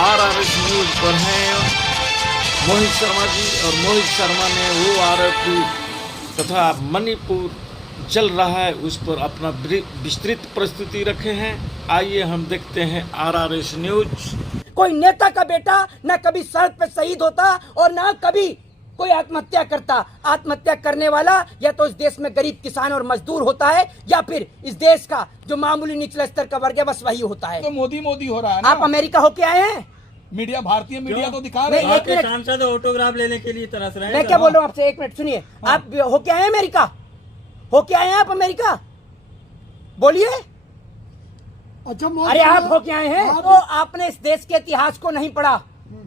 RRS news पर हैं मोहित शर्मा जी। और मोहित शर्मा ने वो आरोपी तथा मणिपुर चल रहा है उस पर अपना विस्तृत प्रस्तुति रखे हैं। आइए हम देखते हैं आरआरएस न्यूज। कोई नेता का बेटा न कभी सड़क पे शहीद होता और न कभी कोई आत्महत्या करता। आत्महत्या करने वाला या तो इस देश में गरीब किसान और मजदूर होता है या फिर इस देश का जो मामूली निचले स्तर का वर्ग है बस वही होता है। तो मोदी हो रहा है ना? आप अमेरिका होके आए हैं? मीडिया, भारतीय मीडिया तो दिखा रहे हैं। एक मिनट, सांसद ऑटोग्राफ लेने के लिए तरस रहे हैं। मैं क्या बोल रहा हूँ आपसे, एक मिनट सुनिए। आप होके आए हैं अमेरिका? होके आए हैं आप अमेरिका? बोलिए। अरे आप होके आए हैं तो आपने इस देश के इतिहास को नहीं पढ़ा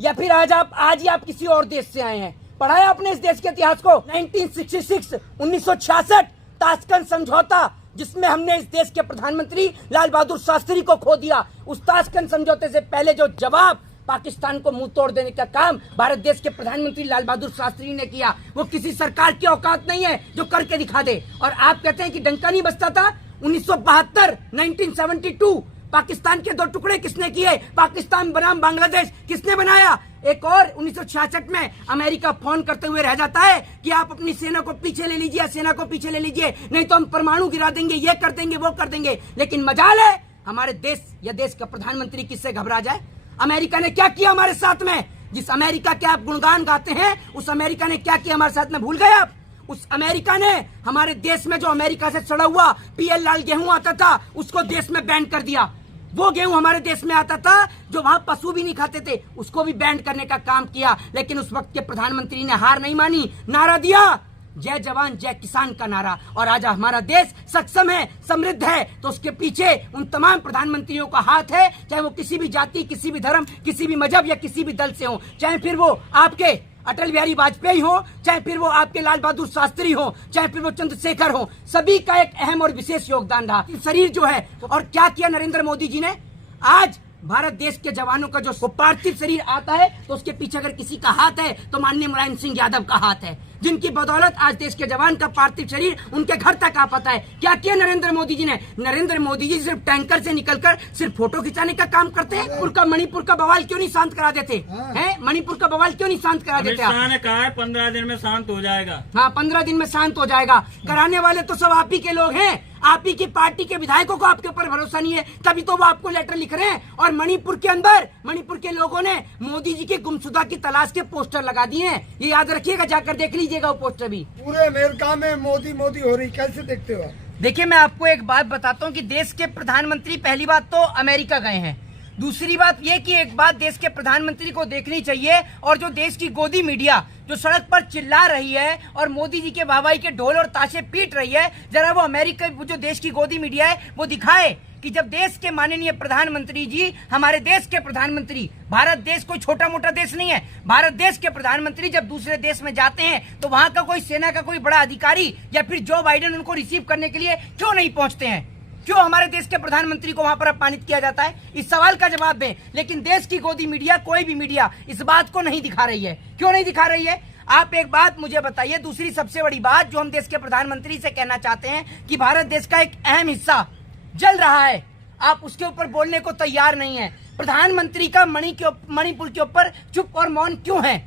या फिर आज ही आप किसी और देश से आए हैं? पढ़ा है आपने इस देश के इतिहास को? 1966 1966 ताशकंद समझौता, जिसमें हमने इस देश के प्रधानमंत्री लाल बहादुर शास्त्री को खो दिया। उस ताशकंद समझौते से पहले जो जवाब पाकिस्तान को मुंह तोड़ देने का काम भारत देश के प्रधानमंत्री लाल बहादुर शास्त्री ने किया, वो किसी सरकार की औकात नहीं है जो करके दिखा दे। और आप कहते हैं कि डंका नहीं बजता था? 1972 1972 पाकिस्तान के दो टुकड़े किसने किए? पाकिस्तान बनाम बांग्लादेश किसने बनाया? एक और 1966 में अमेरिका फोन करते हुए रह जाता है कि आप अपनी सेना को पीछे ले लीजिए, सेना को पीछे ले लीजिए, नहीं तो हम परमाणु गिरा देंगे, ये कर देंगे, वो कर देंगे। लेकिन मजाल है हमारे देश या देश का प्रधानमंत्री किससे घबरा जाए। अमेरिका ने क्या किया हमारे साथ में? जिस अमेरिका के आप गुणगान गाते हैं उस अमेरिका ने क्या किया हमारे साथ में, भूल गए आप? उस अमेरिका ने हमारे देश में जो अमेरिका से सड़ा हुआ पीएल लाल गेहूं आता था उसको देश में बैन कर दिया। वो गेहूं हमारे देश में आता था जो वहां पशु भी नहीं खाते थे, उसको भी बैन करने का काम किया। लेकिन उस वक्त के प्रधानमंत्री ने हार नहीं मानी, नारा दिया जय जवान जय किसान का नारा। और आज हमारा देश सक्षम है, समृद्ध है, तो उसके पीछे उन तमाम प्रधानमंत्रियों का हाथ है, चाहे वो किसी भी जाति, किसी भी धर्म, किसी भी मजहब या किसी भी दल से हो, चाहे फिर वो आपके अटल बिहारी वाजपेयी हो, चाहे फिर वो आपके लाल बहादुर शास्त्री हो, चाहे फिर वो चंद्रशेखर हो। सभी का एक अहम और विशेष योगदान रहा। शरीर जो है, और क्या किया नरेंद्र मोदी जी ने? आज भारत देश के जवानों का जो पार्थिव शरीर आता है तो उसके पीछे अगर किसी का हाथ है तो माननीय मुलायम सिंह यादव का हाथ है, जिनकी बदौलत आज देश के जवान का पार्थिव शरीर उनके घर तक आ पाता है। क्या किया नरेंद्र मोदी जी ने? नरेंद्र मोदी जी सिर्फ टैंकर से निकलकर सिर्फ फोटो खिंचाने का काम करते हैं। मणिपुर का बवाल क्यों नहीं शांत करा देते हैं? मणिपुर का बवाल क्यों नहीं शांत करा देते? अमित शाह ने कहा है 15 दिन में शांत हो जाएगा। हाँ, 15 दिन में शांत हो जाएगा। कराने वाले तो सब आप ही के लोग हैं, आप ही की पार्टी के विधायकों को आपके ऊपर भरोसा नहीं है, तभी तो वो आपको लेटर लिख रहे हैं। और मणिपुर के अंदर मणिपुर के लोगों ने मोदी जी के गुमशुदा की तलाश के पोस्टर लगा दिए हैं, ये याद रखिएगा, जाकर देख लीजिएगा वो पोस्टर भी। पूरे अमेरिका में मोदी मोदी हो रही, कैसे देखते हो? देखिए, मैं आपको एक बात बताता हूँ कि देश के प्रधानमंत्री पहली बात तो अमेरिका गए हैं, दूसरी बात ये कि एक बात देश के प्रधानमंत्री को देखनी चाहिए, और जो देश की गोदी मीडिया जो सड़क पर चिल्ला रही है और मोदी जी के वाहवाही के ढोल और ताशे पीट रही है, जरा वो अमेरिका जो देश की गोदी मीडिया है वो दिखाए कि जब देश के माननीय प्रधानमंत्री जी, हमारे देश के प्रधानमंत्री, भारत देश कोई छोटा मोटा देश नहीं है, भारत देश के प्रधानमंत्री जब दूसरे देश में जाते हैं तो वहां का कोई सेना का कोई बड़ा अधिकारी या फिर जो बाइडेन उनको रिसीव करने के लिए क्यों नहीं पहुंचते हैं? क्यों हमारे देश के प्रधानमंत्री को वहां पर अपमानित किया जाता है? इस सवाल का जवाब दें। लेकिन देश की गोदी मीडिया, कोई भी मीडिया इस बात को नहीं दिखा रही है। क्यों नहीं दिखा रही है? आप एक बात मुझे बताइए। दूसरी सबसे बड़ी बात जो हम देश के प्रधानमंत्री से कहना चाहते हैं कि भारत देश का एक अहम हिस्सा जल रहा है, आप उसके ऊपर बोलने को तैयार नहीं है। प्रधानमंत्री का मणिपुर के ऊपर चुप और मौन क्यों है?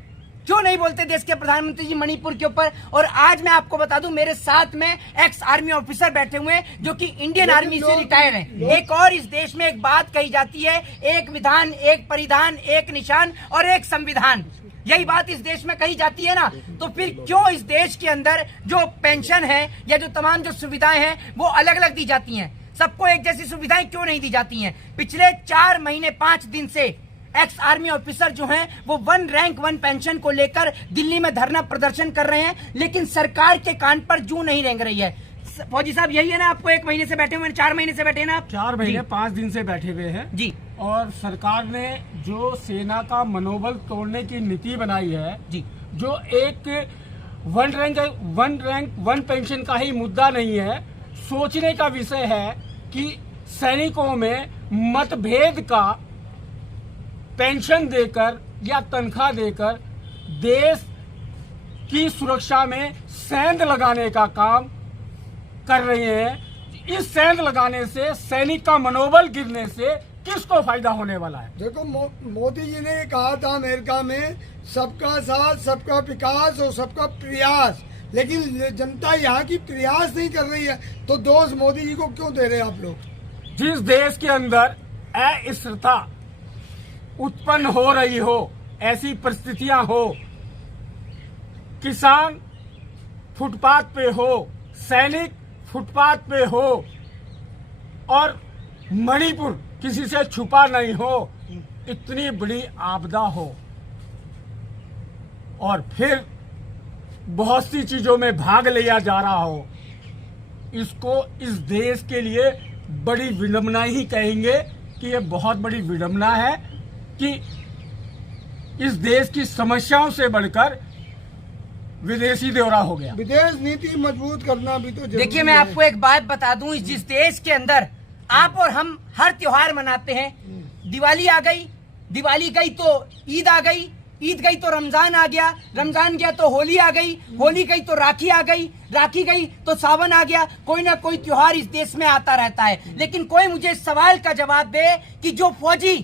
क्यों नहीं बोलते देश के प्रधानमंत्री जी मणिपुर के ऊपर? और आज मैं आपको बता दूं, मेरे साथ में एक्स आर्मी ऑफिसर बैठे हुए हैं जो कि इंडियन आर्मी से रिटायर हैं। एक और इस देश में एक बात कही जाती है, एक विधान, एक परिधान, एक निशान और एक संविधान। यही बात इस देश में कही जाती है ना, तो फिर क्यों इस देश के अंदर जो पेंशन है या जो तमाम जो सुविधाएं हैं वो अलग अलग दी जाती हैं? सबको एक जैसी सुविधाएं क्यों नहीं दी जाती हैं? पिछले 4 महीने 5 दिन से एक्स आर्मी ऑफिसर जो हैं वो 1 रैंक 1 पेंशन को लेकर दिल्ली में धरना प्रदर्शन कर रहे हैं, लेकिन सरकार के कान पर जूं नहीं रेंग रही है। फौजी साहब, यही है ना? आपको 1 महीने से बैठे हुए, 4 महीने से बैठे हैं ना आप? 4 महीने 5 दिन से बैठे हुए हैं जी। और सरकार ने जो सेना का मनोबल तोड़ने की नीति बनाई है जी, जो एक 1 रैंक 1 पेंशन का ही मुद्दा नहीं है, सोचने का विषय है कि सैनिकों में मतभेद का पेंशन देकर या तनख्वाह देकर देश की सुरक्षा में सेंध लगाने का काम कर रहे हैं। इस सेंध लगाने से सैनिक का मनोबल गिरने से किसको फायदा होने वाला है? देखो मोदी जी ने कहा था अमेरिका में सबका साथ, सबका विकास और सबका प्रयास, लेकिन जनता यहाँ की प्रयास नहीं कर रही है, तो दोष मोदी जी को क्यों दे रहे हैं आप लोग? जिस देश के अंदर अस्थिरता उत्पन्न हो रही हो, ऐसी परिस्थितियां हो, किसान फुटपाथ पे हो, सैनिक फुटपाथ पे हो और मणिपुर किसी से छुपा नहीं हो, इतनी बड़ी आपदा हो और फिर बहुत सी चीजों में भाग लिया जा रहा हो, इसको इस देश के लिए बड़ी विडंबना ही कहेंगे कि ये बहुत बड़ी विडंबना है कि इस देश की समस्याओं से बढ़कर विदेशी दौरा हो गया। विदेश नीति मजबूत करना भी तो जरूरी देखिए, मैं है। आपको एक बात बता दूं, जिस देश के अंदर आप और हम हर त्योहार मनाते हैं, दिवाली आ गई, दिवाली गई तो ईद आ गई, ईद गई तो रमजान आ गया, रमजान गया तो होली आ गई, होली गई तो राखी आ गई, राखी गई तो सावन आ गया, कोई ना कोई त्योहार इस देश में आता रहता है। लेकिन कोई मुझे इस सवाल का जवाब दे कि जो फौजी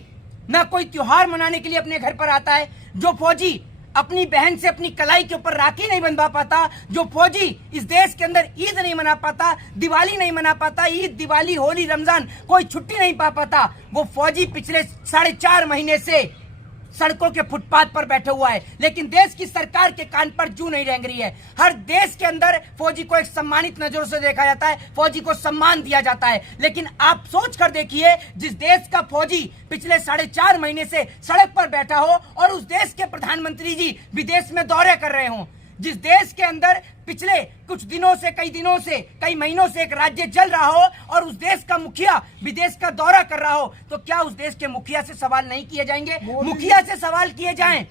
ना कोई त्योहार मनाने के लिए अपने घर पर आता है, जो फौजी अपनी बहन से अपनी कलाई के ऊपर राखी नहीं बंधवा पाता, जो फौजी इस देश के अंदर ईद नहीं मना पाता, दिवाली नहीं मना पाता, ईद, दिवाली, होली, रमजान कोई छुट्टी नहीं पा पाता, वो फौजी पिछले 4.5 महीने से सड़कों के फुटपाथ पर बैठे हुआ है। लेकिन देश की सरकार के कान पर जू नहीं रेंग रही है। हर देश के अंदर फौजी को एक सम्मानित नजरों से देखा जाता है, फौजी को सम्मान दिया जाता है। लेकिन आप सोच कर देखिए, जिस देश का फौजी पिछले 4.5 महीने से सड़क पर बैठा हो और उस देश के प्रधानमंत्री जी विदेश में दौरे कर रहे हों, जिस देश के अंदर पिछले कुछ दिनों से, कई महीनों से एक राज्य चल रहा हो और उस देश का मुखिया विदेश का दौरा कर रहा हो, तो क्या उस देश के मुखिया से सवाल नहीं किए जाएंगे? मुखिया से सवाल किए जाएं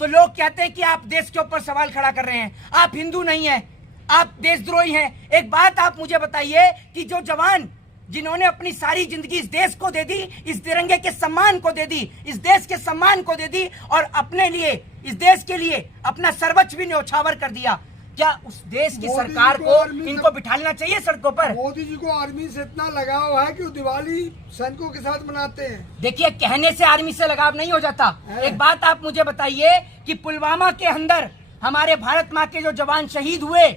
तो लोग कहते हैं कि आप देश के ऊपर सवाल खड़ा कर रहे हैं, आप हिंदू नहीं हैं, आप देशद्रोही हैं। एक बात आप मुझे बताइए कि जो जवान जिन्होंने अपनी सारी जिंदगी इस देश को दे दी, इस तिरंगे के सम्मान को दे दी, इस देश के सम्मान को दे दी और अपने लिए, इस देश के लिए अपना सर्वस्व भी न्यौछावर कर दिया, क्या उस देश की सरकार को इनको बिठाना चाहिए सड़कों पर? मोदी जी को आर्मी से इतना लगाव है कि वो दिवाली सैनिकों के साथ मनाते हैं। देखिए, कहने से आर्मी से लगाव नहीं हो जाता। एक बात आप मुझे बताइए कि पुलवामा के अंदर हमारे भारत माँ के जो जवान शहीद हुए,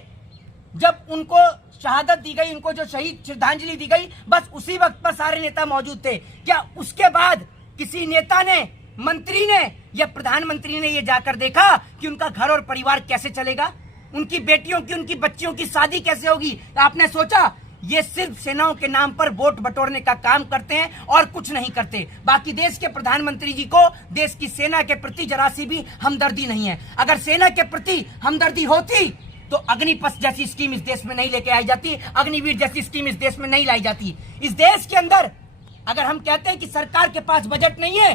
जब उनको शहादत दी गई, उनको जो शहीद श्रद्धांजलि दी गई, बस उसी वक्त पर सारे नेता मौजूद थे। क्या उसके बाद किसी नेता ने, मंत्री ने या प्रधानमंत्री ने ये जाकर देखा कि उनका घर और परिवार कैसे चलेगा, उनकी बेटियों की, उनकी बच्चियों की शादी कैसे होगी? आपने सोचा? ये सिर्फ सेनाओं के नाम पर वोट बटोरने का काम करते हैं और कुछ नहीं करते। बाकी देश के प्रधानमंत्री जी को देश की सेना के प्रति जरा सी भी हमदर्दी नहीं है। अगर सेना के प्रति हमदर्दी होती तो अग्निपथ जैसी स्कीम इस देश में नहीं लेके आई जाती, अग्निवीर जैसी स्कीम इस देश में नहीं लाई जाती। इस देश के अंदर अगर हम कहते हैं कि सरकार के पास बजट नहीं है,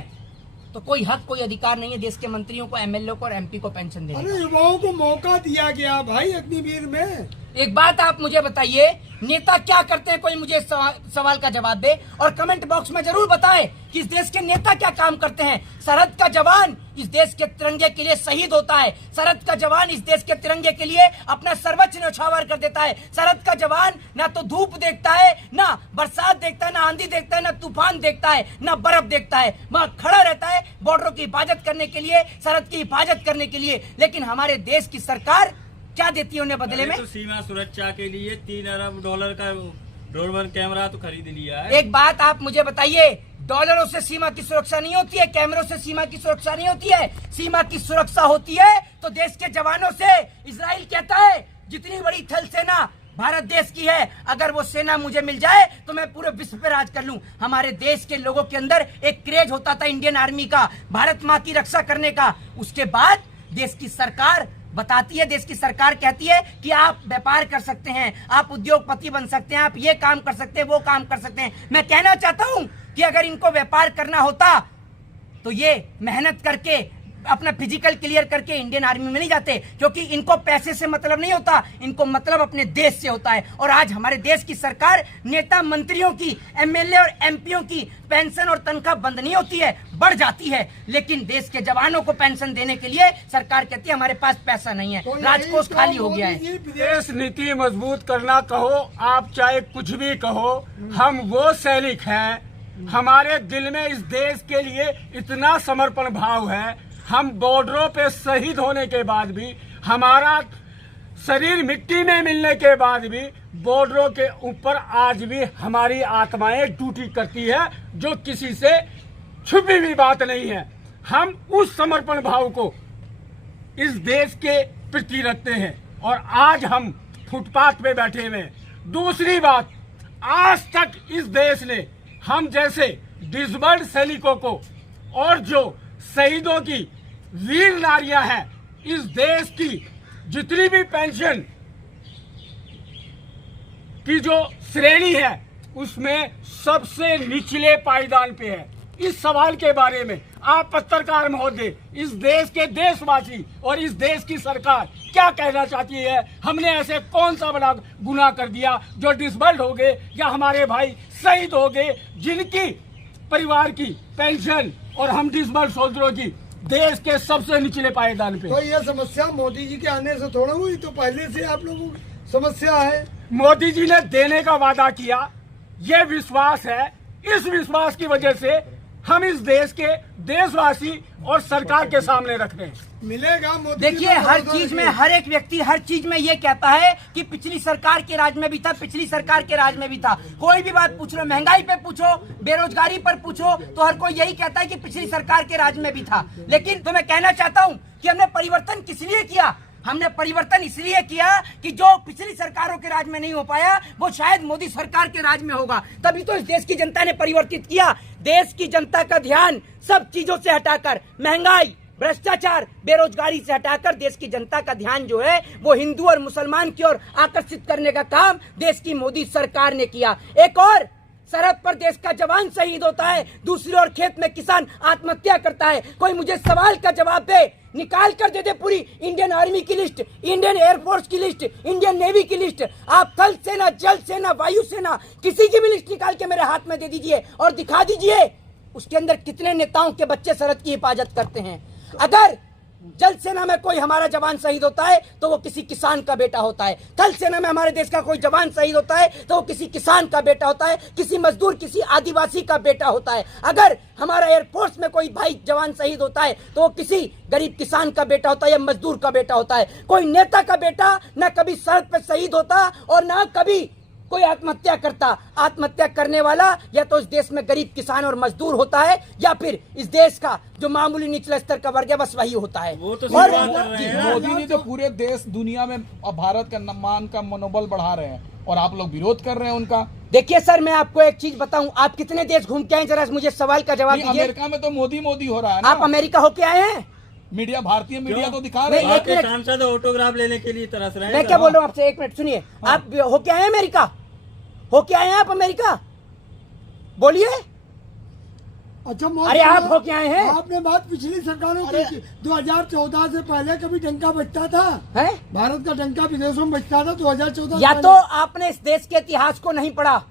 तो कोई हक, कोई अधिकार नहीं है देश के मंत्रियों को, एमएलए को और एमपी को पेंशन देने का। अरे युवाओं को मौका दिया गया भाई अग्निवीर में। एक बात आप मुझे बताइए, नेता क्या करते हैं? कोई मुझे सवाल का जवाब दे और कमेंट बॉक्स में जरूर बताएं कि इस देश के नेता क्या काम करते हैं। सरहद का जवान इस देश के तिरंगे के लिए शहीद होता है, सरहद का जवान इस देश के तिरंगे के लिए अपना सर्वस्व न्यौछावर कर देता है। सरहद का जवान ना तो धूप देखता है, ना बरसात देखता है, ना आंधी देखता है, ना तूफान देखता है, ना बर्फ देखता है, वहां खड़ा रहता है बॉर्डरों की हिफाजत करने के लिए, सरहद की हिफाजत करने के लिए। लेकिन हमारे देश की सरकार क्या देती है उन्हें बदले में? तो सीमा सुरक्षा के लिए $3 अरब का ड्रोन कैमरा तो खरीद लिया है। एक बात आप मुझे बताइए, डॉलरों से सीमा की सुरक्षा नहीं होती है, कैमरों से सीमा की सुरक्षा नहीं होती है। सीमा की सुरक्षा होती है तो देश के जवानों से। इजराइल कहता है जितनी बड़ी थल सेना भारत देश की है, अगर वो सेना मुझे मिल जाए तो मैं पूरे विश्व पे राज कर लूं। हमारे देश के लोगों के अंदर एक क्रेज होता था इंडियन आर्मी का, भारत माँ की रक्षा करने का। उसके बाद देश की सरकार बताती है, देश की सरकार कहती है कि आप व्यापार कर सकते हैं, आप उद्योगपति बन सकते हैं, आप ये काम कर सकते हैं, वो काम कर सकते हैं। मैं कहना चाहता हूं कि अगर इनको व्यापार करना होता तो ये मेहनत करके अपना फिजिकल क्लियर करके इंडियन आर्मी में नहीं जाते, क्योंकि इनको पैसे से मतलब नहीं होता, इनको मतलब अपने देश से होता है। और आज हमारे देश की सरकार नेता मंत्रियों की, एमएलए और एमपीओं की पेंशन और तनख्वाह बंद नहीं होती है, बढ़ जाती है। लेकिन देश के जवानों को पेंशन देने के लिए सरकार कहती है हमारे पास पैसा नहीं है, राजकोष खाली हो गया है। देश नीति मजबूत करना कहो, आप चाहे कुछ भी कहो, हम वो सैनिक हैं हमारे दिल में इस देश के लिए इतना समर्पण भाव है, हम बॉर्डरों पे शहीद होने के बाद भी, हमारा शरीर मिट्टी में मिलने के बाद भी बॉर्डरों के ऊपर आज भी हमारी आत्माएं ड्यूटी करती है, जो किसी से छुपी हुई बात नहीं है। हम उस समर्पण भाव को इस देश के प्रति रखते हैं और आज हम फुटपाथ पे बैठे हुए हैं। दूसरी बात, आज तक इस देश ने हम जैसे डिसबर्ड सैनिकों को और जो शहीदों की वीर नारियां हैं, इस देश की जितनी भी पेंशन की जो श्रेणी है उसमें सबसे निचले पायदान पे है। इस सवाल के बारे में आप पत्रकार महोदय, इस देश के देशवासी और इस देश की सरकार क्या कहना चाहती है? हमने ऐसे कौन सा बड़ा गुनाह कर दिया जो डिसबर्ड हो गए या हमारे भाई शहीद हो गए, जिनकी परिवार की पेंशन और हम डिसबर्ड सोल्जरों की देश के सबसे निचले पायदान पे। तो ये समस्या मोदी जी के आने से थोड़ा हुई, तो पहले से आप लोगों की समस्या है। मोदी जी ने देने का वादा किया, ये विश्वास है, इस विश्वास की वजह से हम इस देश के देशवासी और सरकार के सामने रख रहे हैं। मिलेगा मोदी जी देखिए, को हर भरोसा चीज में रखिए। हर एक व्यक्ति हर चीज में ये कहता है कि पिछली सरकार के राज में भी था, पिछली सरकार के राज में भी था। कोई भी बात पूछ लो, महंगाई पे पूछो, बेरोजगारी पर पूछो, तो हर कोई यही कहता है कि पिछली सरकार के राज में भी था। लेकिन तो मैं कहना चाहता हूँ कि हमने परिवर्तन किस लिए किया? हमने परिवर्तन इसलिए किया कि जो पिछली सरकारों के राज में नहीं हो पाया वो शायद मोदी सरकार के राज में होगा। तभी तो इस देश की जनता ने परिवर्तित किया। देश की जनता का ध्यान सब चीजों से हटाकर, महंगाई, भ्रष्टाचार, बेरोजगारी से हटाकर देश की जनता का ध्यान जो है वो हिंदू और मुसलमान की ओर आकर्षित करने का काम देश की मोदी सरकार ने किया। एक और, सरहद पर देश का जवान शहीद होता है, दूसरी ओर खेत में किसान आत्महत्या करता है। कोई मुझे सवाल का जवाब दे, निकाल कर दे दे पूरी इंडियन आर्मी की लिस्ट, इंडियन एयरफोर्स की लिस्ट, इंडियन नेवी की लिस्ट। आप थल सेना, जल सेना, वायु सेना, किसी की भी लिस्ट निकाल के मेरे हाथ में दे दीजिए और दिखा दीजिए उसके अंदर कितने नेताओं के बच्चे सरहद की हिफाजत करते हैं। अगर जल सेना में कोई हमारा जवान शहीद होता है तो वो किसी किसान का बेटा होता है। थल सेना में हमारे देश का कोई जवान शहीद होता है तो वो किसी किसान का बेटा होता है, किसी मजदूर, किसी आदिवासी का बेटा होता है। अगर हमारा एयरफोर्स में कोई भाई जवान शहीद होता है तो वो किसी गरीब किसान का बेटा होता है या मजदूर का बेटा होता है। कोई नेता का बेटा न कभी सड़क पे शहीद होता और न कभी कोई आत्महत्या करता। आत्महत्या करने वाला या तो इस देश में गरीब किसान और मजदूर होता है या फिर इस देश का जो मामूली निचले स्तर का वर्ग है बस वही होता है। वो तो और शुरुआत कर रहे हैं ना। मोदी जी तो पूरे देश दुनिया में अब भारत का सम्मान का मनोबल बढ़ा रहे हैं और आप लोग विरोध कर रहे हैं उनका। देखिए सर, मैं आपको एक चीज बताऊं, आप कितने देश घूम के आए, जरा मुझे सवाल का जवाब दीजिए। अमेरिका में तो मोदी मोदी हो रहा है ना। आप अमेरिका होके आए हैं? मीडिया, भारतीय मीडिया क्यों? तो दिखा रहे नहीं, हैं। एक आपके मिनट। सांसद ऑटोग्राफ लेने के लिए तरस रहे हैं। मैं क्या बोल रहा हूँ आपसे, एक मिनट सुनिए। आप होके आए हैं अमेरिका? होके आए हैं आप अमेरिका? बोलिए। अच्छा मोदी अरे आप जी, होके आए हैं? आपने बात पिछली सरकारों की की। 2014 से पहले कभी डंका बजता था? हैं? भारत का डंका विदेशों में बजता था 2014 से या पहले। तो आपने इस देश के इतिहास को नहीं पढ़ा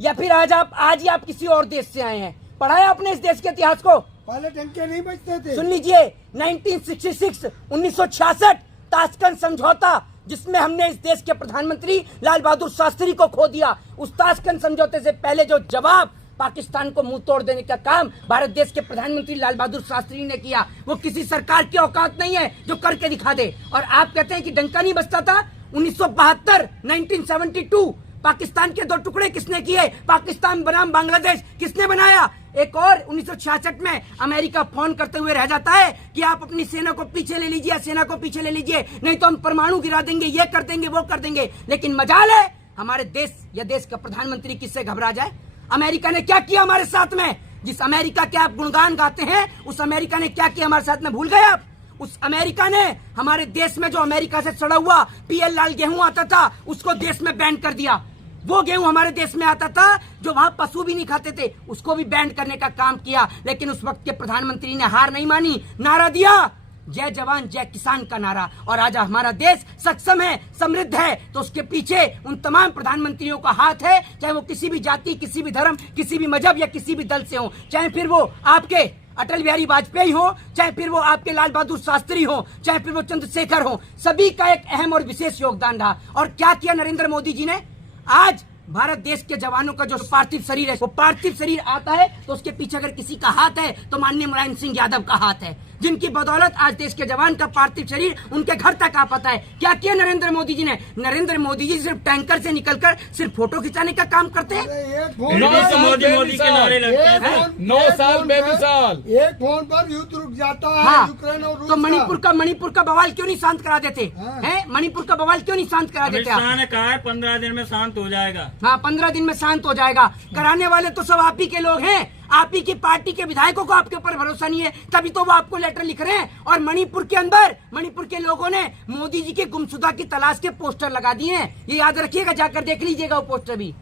या फिर आज ही आप किसी और देश से आए हैं। पढ़ा है आपने इस देश के इतिहास को? पहले डंके नहीं बजते थे। सुन लीजिए, 1966 ताशकंद समझौता, जिसमें हमने इस देश के प्रधानमंत्री लाल बहादुर शास्त्री को खो दिया। उस ताशकंद समझौते से पहले जो जवाब पाकिस्तान को मुंह तोड़ देने का काम भारत देश के प्रधानमंत्री लाल बहादुर शास्त्री ने किया, वो किसी सरकार की औकात नहीं है जो करके दिखा दे। और आप कहते हैं कि डंका नहीं बजता था? 1972 1972 पाकिस्तान के दो टुकड़े किसने किए? पाकिस्तान बनाम बांग्लादेश किसने बनाया? एक और 1966 में अमेरिका फोन करते हुए रह जाता है कि आप अपनी सेना को पीछे ले लीजिए, सेना को पीछे ले लीजिए, नहीं तो हम परमाणु गिरा देंगे, ये कर देंगे, वो कर देंगे। लेकिन मजाल है हमारे देश या देश का प्रधानमंत्री किससे घबरा जाए। अमेरिका ने क्या किया हमारे साथ में? जिस अमेरिका के आप गुणगान गाते हैं उस अमेरिका ने क्या किया हमारे साथ में, भूल गए आप? उस अमेरिका ने हमारे देश में जो अमेरिका से सड़ा हुआ पीएल लाल गेहूं आता था उसको देश में बैन कर दिया। वो गेहूं हमारे देश में आता था जो वहां पशु भी नहीं खाते थे, उसको भी बैन करने का काम किया। लेकिन उस वक्त के प्रधानमंत्री ने हार नहीं मानी, नारा दिया जय जवान जय किसान का नारा। और आज हमारा देश सक्षम है, समृद्ध है, तो उसके पीछे उन तमाम प्रधानमंत्रियों का हाथ है, चाहे वो किसी भी जाति, किसी भी धर्म, किसी भी मजहब या किसी भी दल से हो, चाहे फिर वो आपके अटल बिहारी वाजपेयी हो, चाहे फिर वो आपके लाल बहादुर शास्त्री हो, चाहे फिर वो चंद्रशेखर हो। सभी का एक अहम और विशेष योगदान रहा। और क्या किया नरेंद्र मोदी जी ने? आज भारत देश के जवानों का जो पार्थिव शरीर है, वो पार्थिव शरीर आता है तो उसके पीछे अगर किसी का हाथ है तो माननीय मुलायम सिंह यादव का हाथ है, जिनकी बदौलत आज देश के जवान का पार्थिव शरीर उनके घर तक आ पाता है। क्या किया नरेंद्र मोदी जी ने? नरेंद्र मोदी जी सिर्फ टैंकर से निकलकर सिर्फ फोटो खिंचाने का काम करते हैं। एक फोन नौ साल मोदी मोदी के नारे लगते हैं। एक 9 साल बेमिसाल। एक फोन पर युद्ध रुक जाता है, हाँ, यूक्रेन और रूस तो का। मणिपुर का बवाल क्यों नहीं शांत करा देते हाँ। हैं? मणिपुर का बवाल क्यों नहीं शांत करा अमित देते आप? शाह ने कहा है 15 दिन में शांत हो जाएगा। हाँ, 15 दिन में शांत हो जाएगा। कराने वाले तो सब आप ही के लोग हैं, आप ही की पार्टी के विधायकों को आपके ऊपर भरोसा नहीं है, तभी तो वो आपको लेटर लिख रहे हैं। और मणिपुर के अंदर मणिपुर के लोगों ने मोदी जी के गुमशुदा की तलाश के पोस्टर लगा दिए हैं, ये याद रखिएगा, जाकर देख लीजिएगा वो पोस्टर भी।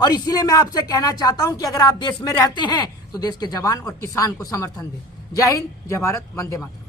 और इसीलिए मैं आपसे कहना चाहता हूं कि अगर आप देश में रहते हैं तो देश के जवान और किसान को समर्थन दें। जय हिंद, जय भारत, वंदे मातरम।